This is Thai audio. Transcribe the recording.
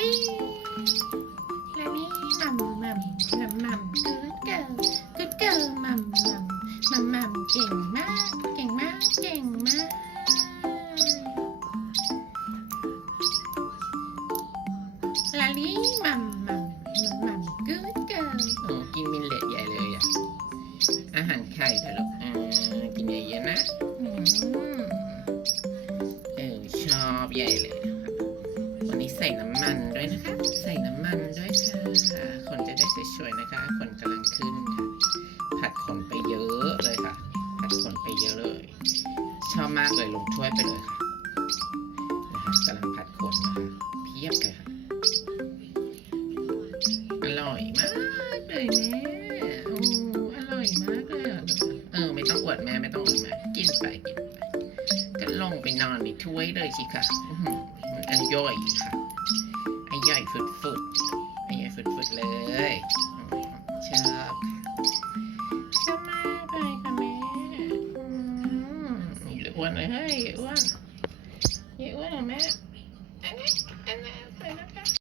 ลี่ลาลี่มัมมัมมัมมัมกูดเกิร์ลกูดเกิร์ลมัมมัมมัมมัมเก่งมาก เก่งมาก เก่งมาก ลาลี่มัมมัมมัมมัมกูดเกิร์ลโอ้กินมิลเลตใหญ่เลยอะ อาหารไข่เถอะลูกอ่ากินเยอะๆนะ อืมเออชอบใหญ่เลยค่ะวันนี้ ใส่น้ำมันด้วยนะคะ ใส่น้ำมันด้วยค่ะขนจะได้สวยๆนะคะขนกำลังขึ้นค่ะ ผัดขนไปเยอะเลยค่ะ ผัดขนไปเยอะเลย ชอบมากเลยลงถ้วยไปเลยค่ะนะคะกำลังผัดขนนะคะเพียบเลยค่ะ อร่อยมากเลยแม่โอ้อร่อยมากเลยเออไม่ต้องอวดแม่ไม่ต้องอวดแม่กินไปกินไปก็ลงไปนอนในถ้วยเลยสิค่ะอืมมันอร่อยค่ะ อร่อยฟุดๆอร่อยฟุดๆเลยอืมชอบค่ะชอบมากเลยค่ะแม่อืมอย่าอ้วนเลยเฮ้ยอย่าอ้วน